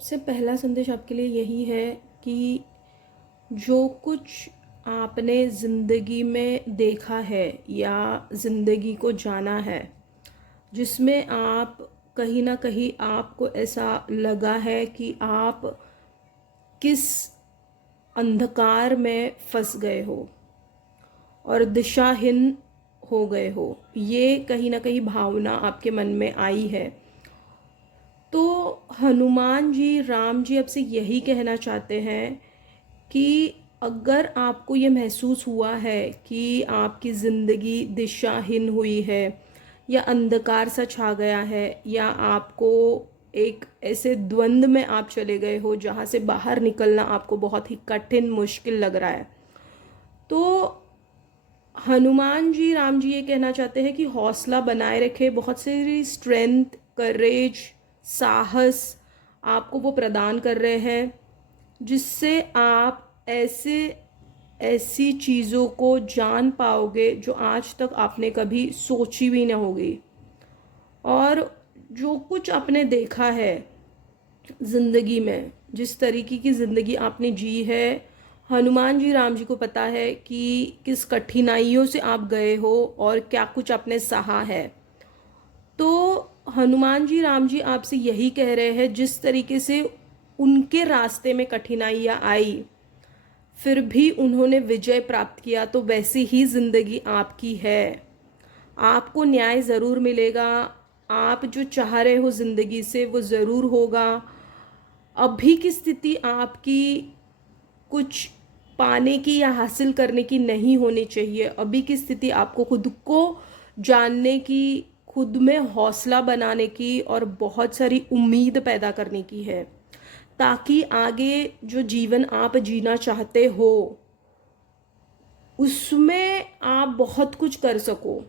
सबसे पहला संदेश आपके लिए यही है कि जो कुछ आपने ज़िंदगी में देखा है या ज़िंदगी को जाना है, जिसमें आप कहीं ना कहीं आपको ऐसा लगा है कि आप किस अंधकार में फंस गए हो और दिशाहीन हो गए हो, ये कहीं ना कहीं भावना आपके मन में आई है। तो हनुमान जी, राम जी आपसे यही कहना चाहते हैं कि अगर आपको ये महसूस हुआ है कि आपकी ज़िंदगी दिशाहीन हुई है या अंधकार सा छा गया है या आपको एक ऐसे द्वंद्व में आप चले गए हो जहाँ से बाहर निकलना आपको बहुत ही कठिन मुश्किल लग रहा है, तो हनुमान जी, राम जी ये कहना चाहते हैं कि हौसला बनाए रखे। बहुत सारी स्ट्रेंथ, करेज, साहस आपको वो प्रदान कर रहे हैं जिससे आप ऐसी चीज़ों को जान पाओगे जो आज तक आपने कभी सोची भी ना होगी। और जो कुछ आपने देखा है ज़िंदगी में, जिस तरीके की ज़िंदगी आपने जी है, हनुमान जी, राम जी को पता है कि किस कठिनाइयों से आप गए हो और क्या कुछ आपने सहा है। तो हनुमान जी, राम जी आपसे यही कह रहे हैं, जिस तरीके से उनके रास्ते में कठिनाइयाँ आई फिर भी उन्होंने विजय प्राप्त किया, तो वैसी ही ज़िंदगी आपकी है। आपको न्याय ज़रूर मिलेगा। आप जो चाह रहे हो ज़िंदगी से वो ज़रूर होगा। अभी की स्थिति आपकी कुछ पाने की या हासिल करने की नहीं होनी चाहिए। अभी की स्थिति आपको खुद को जानने की, खुद में हौसला बनाने की और बहुत सारी उम्मीद पैदा करने की है, ताकि आगे जो जीवन आप जीना चाहते हो उसमें आप बहुत कुछ कर सको।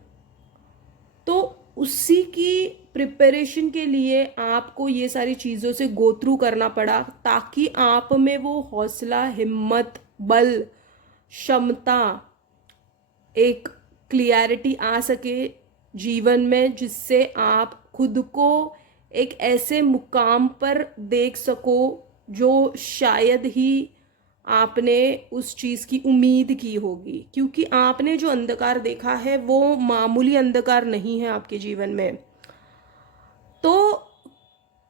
तो उसी की प्रिपरेशन के लिए आपको ये सारी चीज़ों से गो थ्रू करना पड़ा, ताकि आप में वो हौसला, हिम्मत, बल, क्षमता, एक क्लियरिटी आ सके जीवन में, जिससे आप खुद को एक ऐसे मुकाम पर देख सको जो शायद ही आपने उस चीज़ की उम्मीद की होगी। क्योंकि आपने जो अंधकार देखा है वो मामूली अंधकार नहीं है आपके जीवन में। तो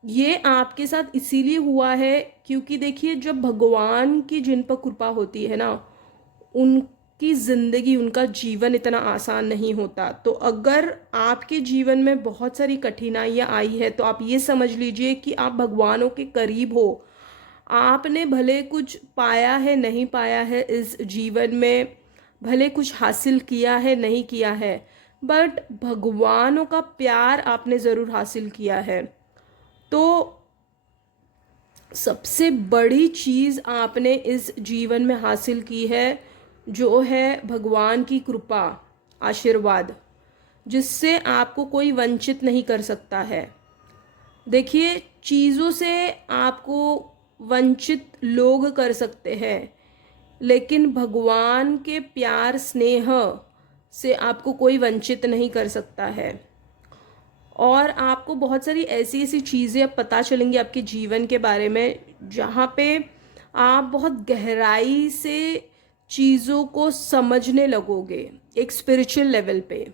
ये आपके साथ इसीलिए हुआ है क्योंकि देखिए, जब भगवान की जिन पर कृपा होती है ना, उनकी ज़िंदगी, उनका जीवन इतना आसान नहीं होता। तो अगर आपके जीवन में बहुत सारी कठिनाइयाँ आई है तो आप ये समझ लीजिए कि आप भगवानों के करीब हो। आपने भले कुछ पाया है, नहीं पाया है इस जीवन में, भले कुछ हासिल किया है, नहीं किया है, बट भगवानों का प्यार आपने ज़रूर हासिल किया है। तो सबसे बड़ी चीज़ आपने इस जीवन में हासिल की है, जो है भगवान की कृपा, आशीर्वाद, जिससे आपको कोई वंचित नहीं कर सकता है। देखिए, चीज़ों से आपको वंचित लोग कर सकते हैं, लेकिन भगवान के प्यार, स्नेह से आपको कोई वंचित नहीं कर सकता है। और आपको बहुत सारी ऐसी ऐसी चीज़ें अब पता चलेंगी आपके जीवन के बारे में, जहाँ पे आप बहुत गहराई से चीज़ों को समझने लगोगे, एक स्पिरिचुअल लेवल पे।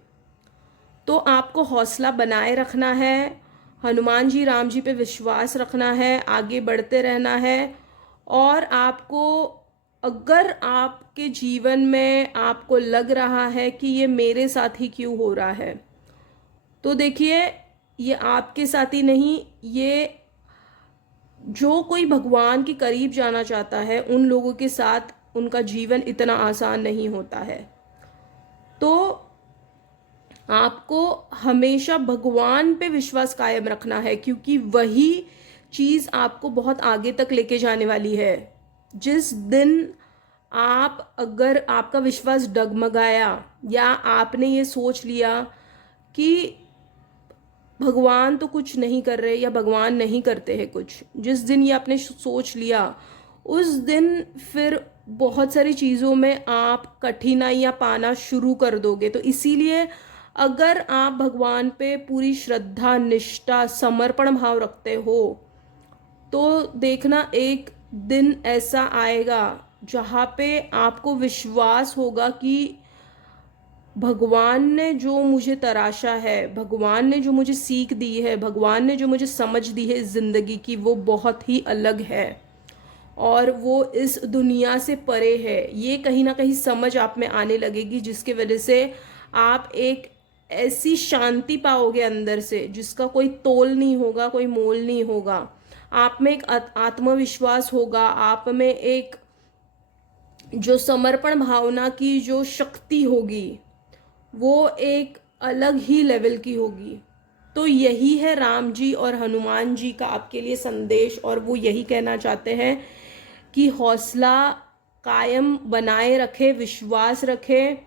तो आपको हौसला बनाए रखना है, हनुमान जी, राम जी पे विश्वास रखना है, आगे बढ़ते रहना है। और आपको, अगर आपके जीवन में आपको लग रहा है कि ये मेरे साथ ही क्यों हो रहा है, तो देखिए, ये आपके साथ ही नहीं, ये जो कोई भगवान के करीब जाना चाहता है उन लोगों के साथ उनका जीवन इतना आसान नहीं होता है। तो आपको हमेशा भगवान पे विश्वास कायम रखना है, क्योंकि वही चीज़ आपको बहुत आगे तक लेके जाने वाली है। जिस दिन आप, अगर आपका विश्वास डगमगाया या आपने ये सोच लिया कि भगवान तो कुछ नहीं कर रहे या भगवान नहीं करते हैं कुछ, जिस दिन ये आपने सोच लिया, उस दिन फिर बहुत सारी चीज़ों में आप कठिनाइयाँ पाना शुरू कर दोगे। तो इसीलिए अगर आप भगवान पे पूरी श्रद्धा, निष्ठा, समर्पण भाव रखते हो तो देखना एक दिन ऐसा आएगा जहाँ पे आपको विश्वास होगा कि भगवान ने जो मुझे तराशा है, भगवान ने जो मुझे सीख दी है, भगवान ने जो मुझे समझ दी है इस ज़िंदगी की, वो बहुत ही अलग है और वो इस दुनिया से परे है। ये कहीं ना कहीं समझ आप में आने लगेगी, जिसके वजह से आप एक ऐसी शांति पाओगे अंदर से जिसका कोई तोल नहीं होगा, कोई मोल नहीं होगा। आप में एक आत्मविश्वास होगा, आप में एक जो समर्पण भावना की जो शक्ति होगी वो एक अलग ही लेवल की होगी। तो यही है राम जी और हनुमान जी का आपके लिए संदेश, और वो यही कहना चाहते हैं कि हौसला कायम बनाए रखे, विश्वास रखे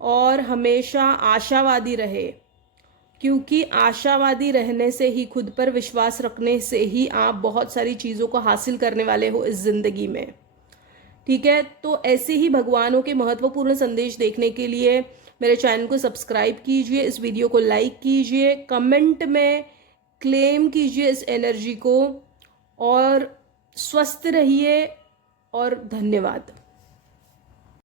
और हमेशा आशावादी रहे, क्योंकि आशावादी रहने से ही, खुद पर विश्वास रखने से ही आप बहुत सारी चीज़ों को हासिल करने वाले हो इस ज़िंदगी में। ठीक है, तो ऐसे ही भगवानों के महत्वपूर्ण संदेश देखने के लिए मेरे चैनल को सब्सक्राइब कीजिए, इस वीडियो को लाइक कीजिए, कमेंट में क्लेम कीजिए इस एनर्जी को, और स्वस्थ रहिए और धन्यवाद।